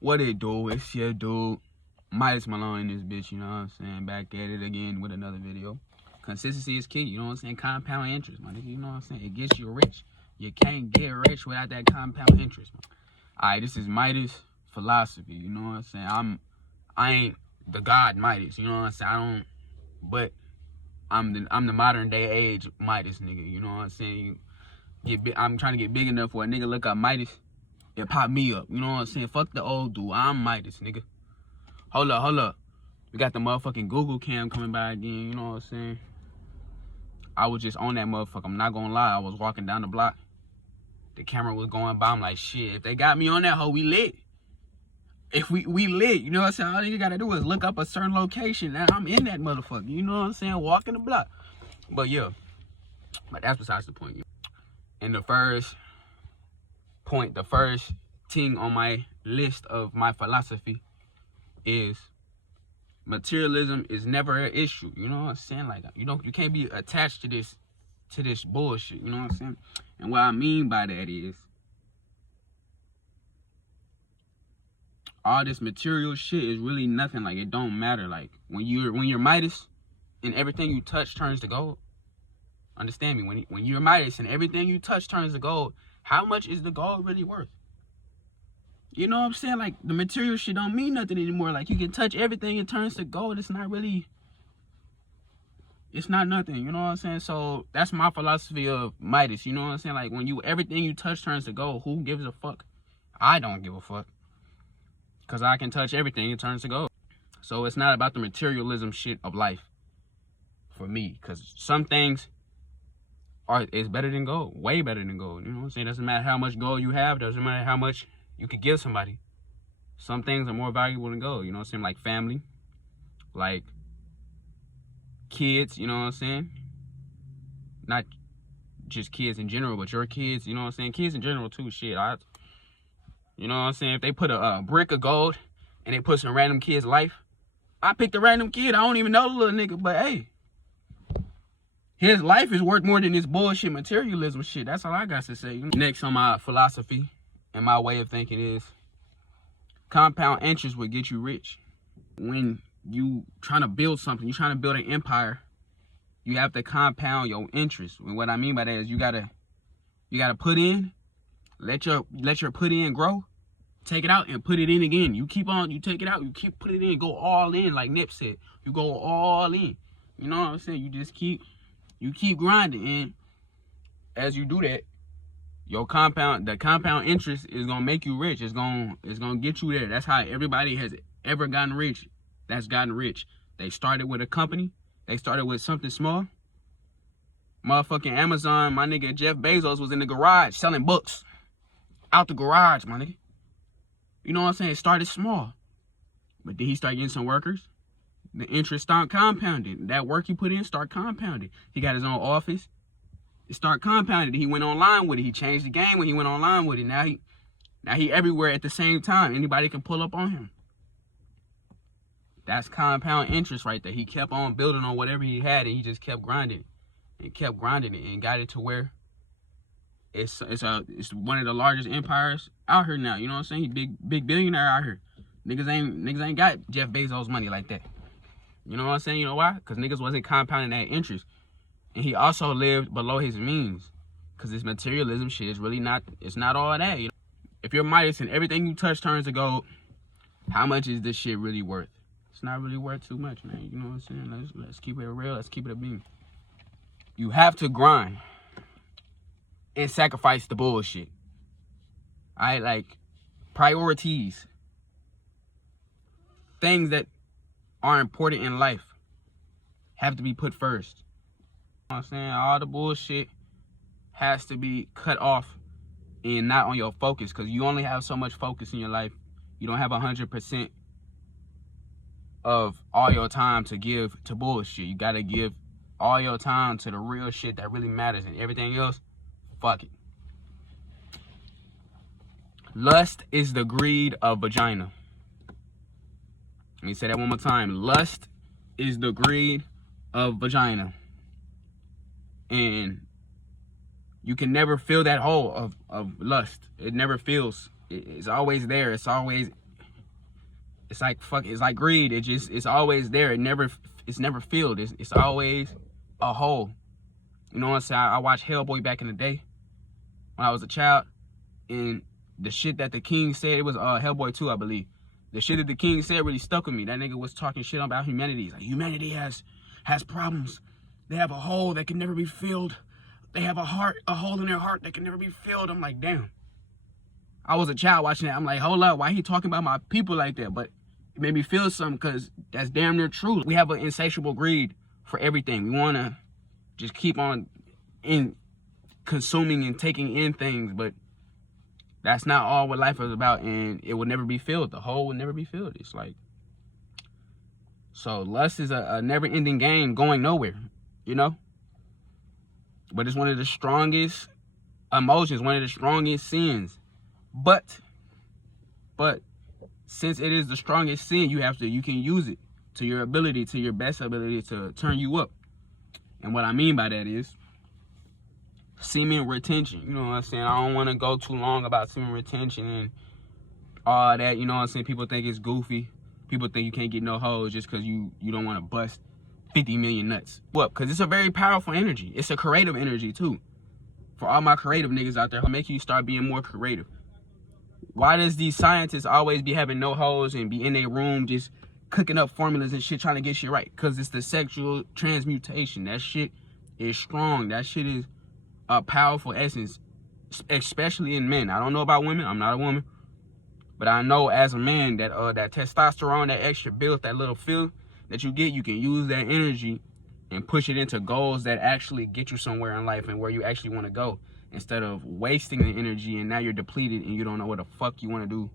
What it do? It's your dude, Midas Malone in this bitch, you know what I'm saying? Back at it again with another video. Consistency is key, you know what I'm saying? Compound interest, my nigga, you know what I'm saying? It gets you rich. You can't get rich without that compound interest, man. Alright, this is Midas philosophy, you know what I'm saying? I ain't the god Midas, you know what I'm saying? But I'm the modern day age Midas nigga, you know what I'm saying? I'm trying to get big enough where a nigga look up Midas, it pop me up, you know what I'm saying? Fuck the old dude, I'm Midas, nigga. Hold up. We got the motherfucking Google cam coming by again, you know what I'm saying? I was just on that motherfucker, I'm not gonna lie. I was walking down the block. The camera was going by, I'm like, shit, if they got me on that hoe, we lit. If we lit, you know what I'm saying? All you gotta do is look up a certain location, and I'm in that motherfucker, you know what I'm saying? Walking the block. But yeah, but that's besides the point. And the first point, the first thing on my list of my philosophy is materialism is never an issue. You know what I'm saying? Like, you can't be attached to this bullshit. You know what I'm saying? And what I mean by that is all this material shit is really nothing. Like, it don't matter. Like, when you're Midas and everything you touch turns to gold. Understand me? When you're Midas and everything you touch turns to gold, how much is the gold really worth? You know what I'm saying? Like, the material shit don't mean nothing anymore. Like, you can touch everything, it turns to gold. It's not nothing. You know what I'm saying? So that's my philosophy of Midas. You know what I'm saying? Like, when everything you touch turns to gold, who gives a fuck? I don't give a fuck. Because I can touch everything, it turns to gold. So it's not about the materialism shit of life for me. Because some things is better than gold. Way better than gold. You know what I'm saying? Doesn't matter how much gold you have. Doesn't matter how much you could give somebody. Some things are more valuable than gold. You know what I'm saying? Like family. Like kids. You know what I'm saying? Not just kids in general, but your kids. You know what I'm saying? Kids in general too. Shit. You know what I'm saying? If they put a brick of gold and they put some random kid's life, I picked a random kid. I don't even know the little nigga, but hey, his life is worth more than this bullshit materialism shit. That's all I got to say. Next on my philosophy and my way of thinking is compound interest will get you rich. When you trying to build something, you trying to build an empire, you have to compound your interest. And what I mean by that is you gotta put in, let your put in grow, take it out and put it in again. You keep on, you take it out, you keep put it in, go all in, like Nip said. You go all in. You know what I'm saying? You keep grinding, and as you do that, the compound interest is gonna make you rich. It's gonna get you there. That's how everybody has ever gotten rich. That's gotten rich. They started with a company. They started with something small. Motherfucking Amazon, my nigga Jeff Bezos was in the garage selling books. Out the garage, my nigga. You know what I'm saying? It started small. But then he started getting some workers. The interest started compounding. That work he put in start compounding. He got his own office. It start compounding. He went online with it. He changed the game when he went online with it. Now he everywhere at the same time. Anybody can pull up on him. That's compound interest right there. He kept on building on whatever he had, and he just kept grinding and kept grinding it and got it to where it's one of the largest empires out here now. You know what I'm saying? He big billionaire out here. Niggas ain't got Jeff Bezos money like that. You know what I'm saying? You know why? Because niggas wasn't compounding that interest. And he also lived below his means. Because this materialism shit is really not, it's not all that. You know? If you're Midas and everything you touch turns to gold, how much is this shit really worth? It's not really worth too much, man. You know what I'm saying? Let's keep it real. Let's keep it a beam. You have to grind and sacrifice the bullshit. Alright, like priorities. Things that are important in life have to be put first. You know what I'm saying? All the bullshit has to be cut off and not on your focus, because you only have so much focus in your life. You don't have 100% of all your time to give to bullshit. You gotta give all your time to the real shit that really matters, and everything else, fuck it. Lust is the greed of vagina. Let me say that one more time. Lust is the greed of vagina. And you can never fill that hole of lust. It never fills. It's always there. It's always It's like it's like greed. It's always there. It's never filled. It's always a hole. You know what I'm saying? I watched Hellboy back in the day when I was a child, and the shit that the king said, it was Hellboy 2, I believe. The shit that the king said really stuck with me. That nigga was talking shit about humanity. He's like, humanity has problems. They have a hole that can never be filled. They have a hole in their heart that can never be filled. I'm like, damn. I was a child watching that. I'm like, hold up, why he talking about my people like that? But it made me feel something, because that's damn near true. We have an insatiable greed for everything. We want to just keep on consuming and taking in things, but that's not all what life is about, and it will never be filled. The hole will never be filled. It's like, so lust is a never-ending game going nowhere, you know? But it's one of the strongest emotions, one of the strongest sins. But since it is the strongest sin, you can use it to your ability, to your best ability to turn you up. And what I mean by that is semen retention. You know what I'm saying? I don't want to go too long about semen retention and all that. You know what I'm saying? People think it's goofy. People think you can't get no hoes just because you don't want to bust 50 million nuts. What? Because it's a very powerful energy. It's a creative energy too. For all my creative niggas out there, it'll make you start being more creative. Why does these scientists always be having no hoes and be in their room just cooking up formulas and shit trying to get shit right? Because it's the sexual transmutation. That shit is strong. That shit is a powerful essence, especially in men. I don't know about women. I'm not a woman. But I know as a man that that testosterone, that extra build, that little feel that you get, you can use that energy and push it into goals that actually get you somewhere in life and where you actually want to go, instead of wasting the energy and now you're depleted and you don't know what the fuck you want to do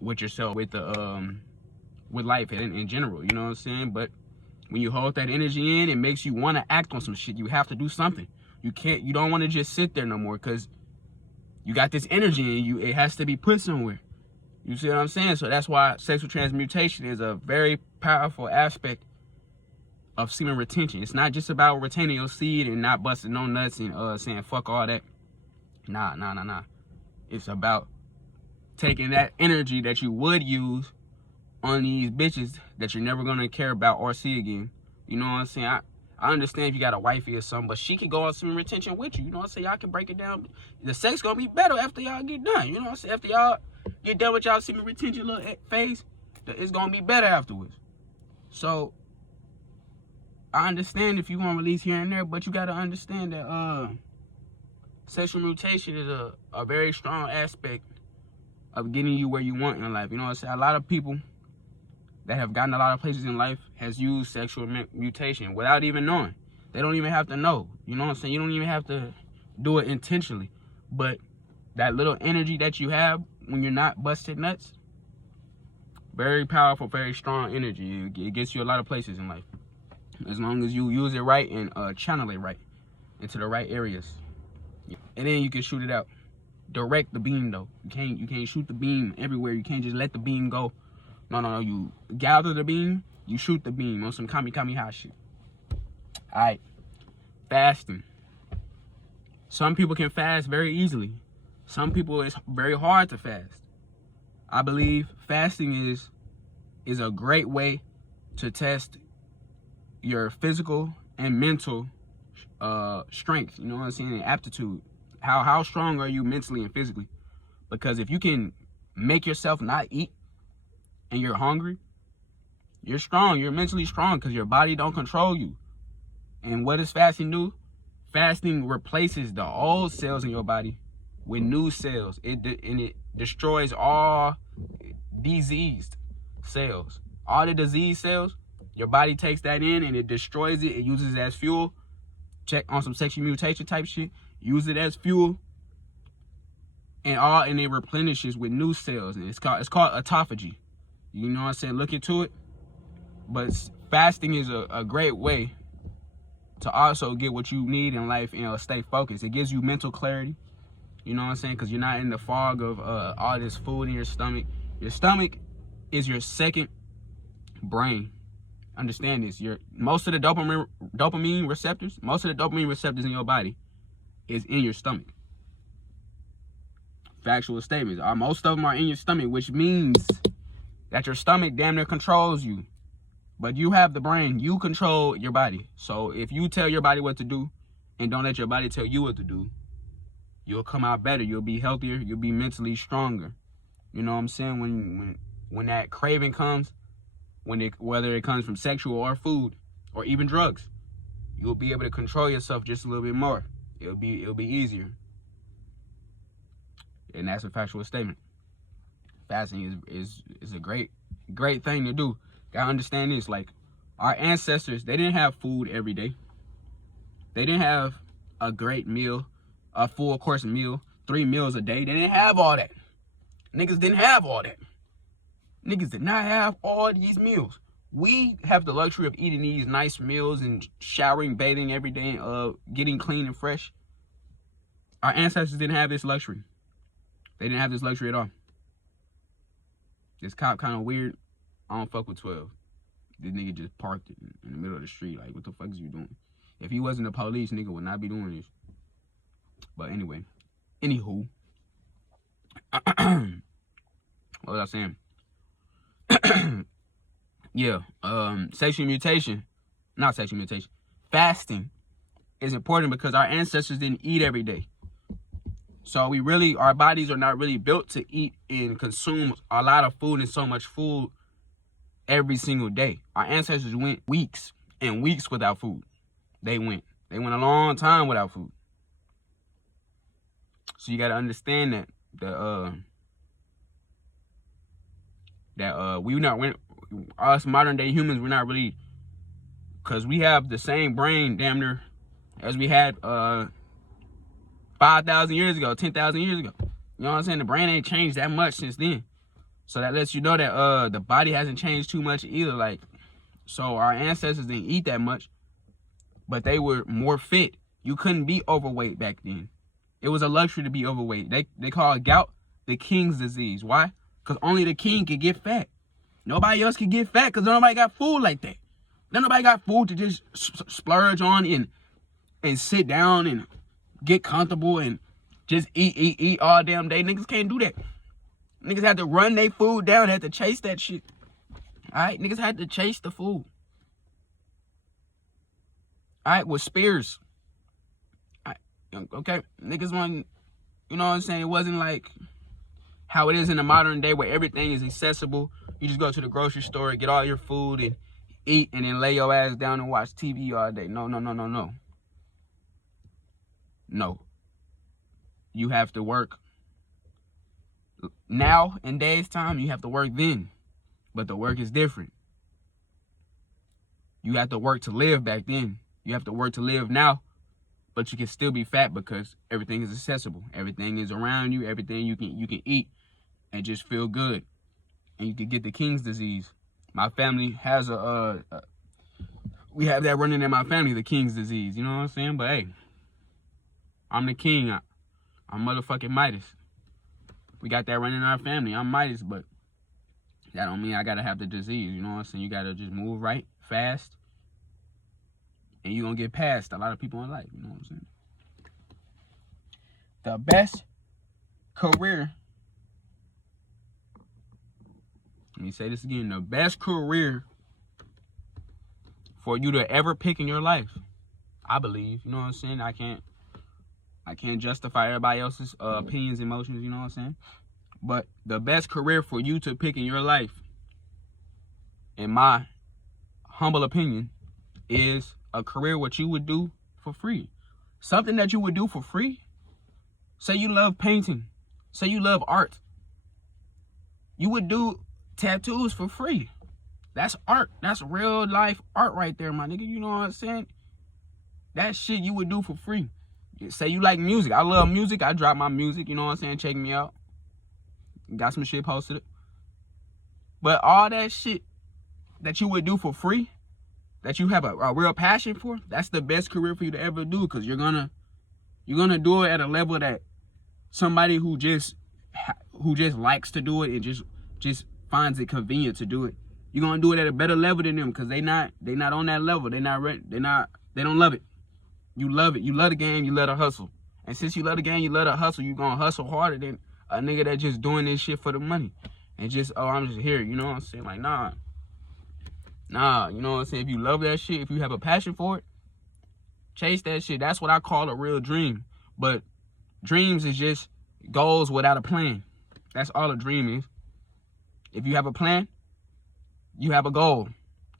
with yourself, with the with life in general. You know what I'm saying? But when you hold that energy in, it makes you want to act on some shit. You have to do something. You don't want to just sit there no more, because you got this energy in you. It has to be put somewhere. You see what I'm saying? So that's why sexual transmutation is a very powerful aspect of semen retention. It's not just about retaining your seed and not busting no nuts and saying fuck all that. Nah. It's about taking that energy that you would use on these bitches that you're never gonna care about or see again. You know what I'm saying? I understand if you got a wifey or something, but she can go on semen retention with you. You know what I'm saying? Y'all can break it down. The sex gonna be better after y'all get done. You know what I'm saying? After y'all get done with y'all semen retention little phase, it's gonna be better afterwards. So I understand if you want to release here and there, but you gotta understand that sexual mutation is a very strong aspect of getting you where you want in life. You know what I'm saying? A lot of people that have gotten a lot of places in life has used sexual mutation without even knowing. They don't even have to know. You know what I'm saying? You don't even have to do it intentionally. But that little energy that you have when you're not busted nuts, very powerful, very strong energy. It gets you a lot of places in life, as long as you use it right and channel it right into the right areas. And then you can shoot it out. Direct the beam though. You can't shoot the beam everywhere. You can't just let the beam go. No. You gather the beam, you shoot the beam on some kamikaze shit. Alright. Fasting. Some people can fast very easily. Some people it's very hard to fast. I believe fasting is a great way to test your physical and mental strength. You know what I'm saying? And aptitude. How strong are you mentally and physically? Because if you can make yourself not eat and you're hungry, you're strong. You're mentally strong because your body don't control you. And what does fasting do? Fasting replaces the old cells in your body with new cells. It destroys all diseased cells. All the diseased cells, your body takes that in and it destroys it. It uses it as fuel. Check on some sexual mutation type shit. Use it as fuel. And it replenishes with new cells. And it's called autophagy. You know what I'm saying? Look into it. But fasting is a great way to also get what you need in life and stay focused. It gives you mental clarity. You know what I'm saying? Because you're not in the fog of all this food in your stomach. Your stomach is your second brain. Understand this. Most of the dopamine receptors in your body is in your stomach. Factual statements. Most of them are in your stomach, which means that your stomach damn near controls you. But you have the brain. You control your body. So if you tell your body what to do and don't let your body tell you what to do, you'll come out better. You'll be healthier. You'll be mentally stronger. You know what I'm saying? When that craving comes, whether it comes from sexual or food or even drugs, you'll be able to control yourself just a little bit more. It'll be easier. And that's a factual statement. Fasting is a great thing to do. Gotta understand this. Like, our ancestors, they didn't have food every day. They didn't have a great meal, a full course meal, 3 meals a day. They didn't have all that. Niggas didn't have all that. Niggas did not have all these meals. We have the luxury of eating these nice meals and showering, bathing every day, getting clean and fresh. Our ancestors didn't have this luxury. They didn't have this luxury at all. This cop kind of weird. I don't fuck with 12. This nigga just parked it in the middle of the street. Like, what the fuck is you doing? If he wasn't the police, nigga would not be doing this. But anyway. Anywho. What was I saying? Yeah. Sexual mutation. Not sexual mutation. Fasting is important because our ancestors didn't eat every day. So our bodies are not really built to eat and consume a lot of food and so much food every single day. Our ancestors went weeks and weeks without food. They went a long time without food. So you got to understand that us modern day humans, we're not really, because we have the same brain damn near as we had 5,000 years ago, 10,000 years ago. You know what I'm saying? The brain ain't changed that much since then. So that lets you know that the body hasn't changed too much either. Like, so our ancestors didn't eat that much, but they were more fit. You couldn't be overweight back then. It was a luxury to be overweight. They call gout the king's disease. Why? Because only the king could get fat. Nobody else could get fat because nobody got food like that. Nobody got food to just splurge on and sit down and get comfortable and just eat all damn day. Niggas can't do that. Niggas had to run their food down, had to chase that shit. Alright, niggas had to chase the food. Alright, with spears. Okay, niggas want, you know what I'm saying? It wasn't like how it is in the modern day where everything is accessible. You just go to the grocery store, get all your food and eat, and then lay your ass down and watch TV all day. No. No. You have to work. Now, in days time, you have to work then. But the work is different. You have to work to live back then. You have to work to live now. But you can still be fat because everything is accessible. Everything is around you. Everything you can eat and just feel good. And you can get the king's disease. My family has we have that running in my family, the king's disease. You know what I'm saying? But hey, I'm the king. I'm motherfucking Midas. We got that running in our family. I'm Midas, but that don't mean I gotta have the disease. You know what I'm saying? You gotta just move right, fast, and you're gonna get past a lot of people in life. You know what I'm saying? The best career, let me say this again, the best career for you to ever pick in your life, I believe, you know what I'm saying? I can't justify everybody else's opinions, emotions, you know what I'm saying? But the best career for you to pick in your life, in my humble opinion, is a career what you would do for free. Something that you would do for free. Say you love painting. Say you love art. You would do tattoos for free. That's art. That's real life art right there, my nigga. You know what I'm saying? That shit you would do for free. Say you like music. I love music. I drop my music. You know what I'm saying? Check me out. Got some shit posted. But all that shit that you would do for free, that you have a real passion for, that's the best career for you to ever do, because you're gonna do it at a level that somebody who just likes to do it and just finds it convenient to do it, you're gonna do it at a better level than them, because they not on that level. They don't love it. You love it. You love the game. You love to hustle. And since you love the game, you love to hustle. You gonna hustle harder than a nigga that just doing this shit for the money. and just, oh, I'm just here, you know what I'm saying? Like, nah, you know what I'm saying? If you love that shit, if you have a passion for it, chase that shit. That's what I call a real dream. But dreams is just goals without a plan. That's all a dream is. If you have a plan, you have a goal.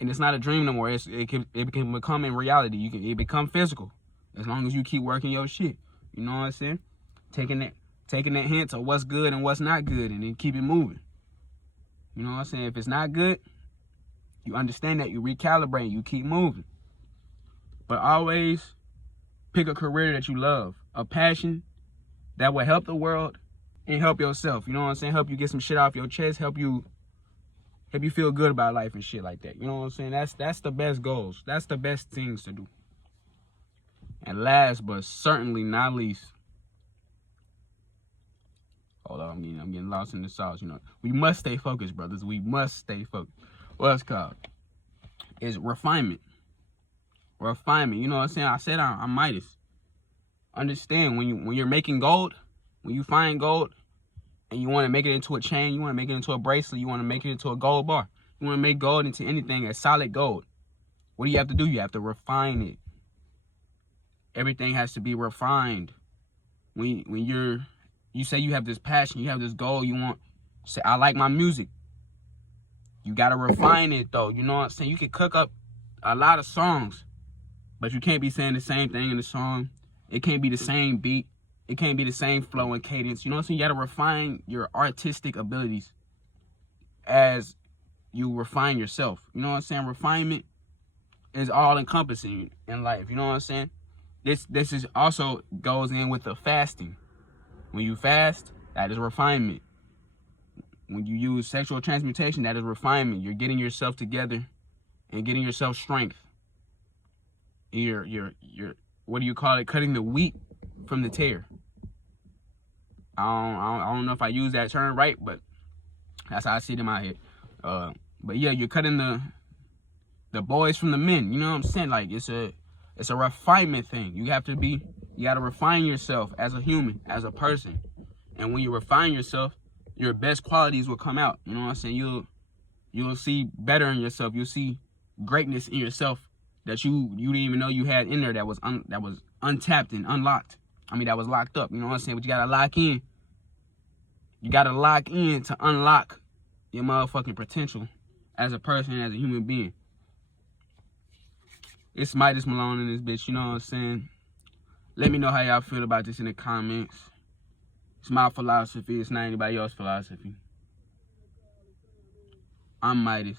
And it's not a dream no more. It can become in reality. It become physical. As long as you keep working your shit. You know what I'm saying? Taking that hint of what's good and what's not good, and then keep it moving. You know what I'm saying? If it's not good, you understand that, you recalibrate, you keep moving. But always pick a career that you love, a passion that will help the world and help yourself. You know what I'm saying? Help you get some shit off your chest, help you feel good about life and shit like that. You know what I'm saying? That's the best goals. That's the best things to do. And last but certainly not least, hold on, I'm getting lost in the sauce. You know, we must stay focused, brothers. We must stay focused. What's called is refinement. Refinement. You know what I'm saying? I said I'm Midas. Understand, when you're making gold, when you find gold, and you want to make it into a chain, you want to make it into a bracelet, you want to make it into a gold bar, you want to make gold into anything, a solid gold. What do you have to do? You have to refine it. Everything has to be refined. When you say you have this passion, you have this goal, you want, say, I like my music. You got to refine it, though. You know what I'm saying? You can cook up a lot of songs, but you can't be saying the same thing in the song. It can't be the same beat. It can't be the same flow and cadence. You know what I'm saying? You got to refine your artistic abilities as you refine yourself. You know what I'm saying? Refinement is all encompassing in life. You know what I'm saying? This is also goes in with the fasting. When you fast, that is refinement. When you use sexual transmutation, that is refinement. You're getting yourself together and getting yourself strength. You're what do you call it? Cutting the wheat from the tare. I don't know if I use that term right, but that's how I see it in my head. But yeah, you're cutting the boys from the men. You know what I'm saying? Like, it's a refinement thing. You got to refine yourself as a human, as a person. And when you refine yourself, your best qualities will come out. You know what I'm saying? You'll see better in yourself. You'll see greatness in yourself that you didn't even know you had in there, that was untapped and unlocked. I mean, that was locked up. You know what I'm saying? But you gotta lock in. You gotta lock in to unlock your motherfucking potential as a person, as a human being. It's Midas Malone in this bitch. You know what I'm saying? Let me know how y'all feel about this in the comments. It's my philosophy. It's not anybody else's philosophy. I'm Midas.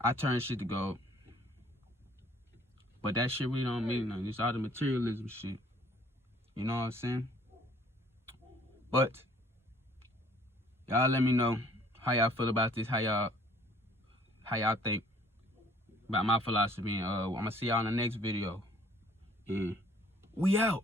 I turn shit to gold. But that shit really don't mean nothing. It's all the materialism shit. You know what I'm saying? But y'all let me know how y'all feel about this, how y'all think about my philosophy. And I'm gonna see y'all in the next video. And we out.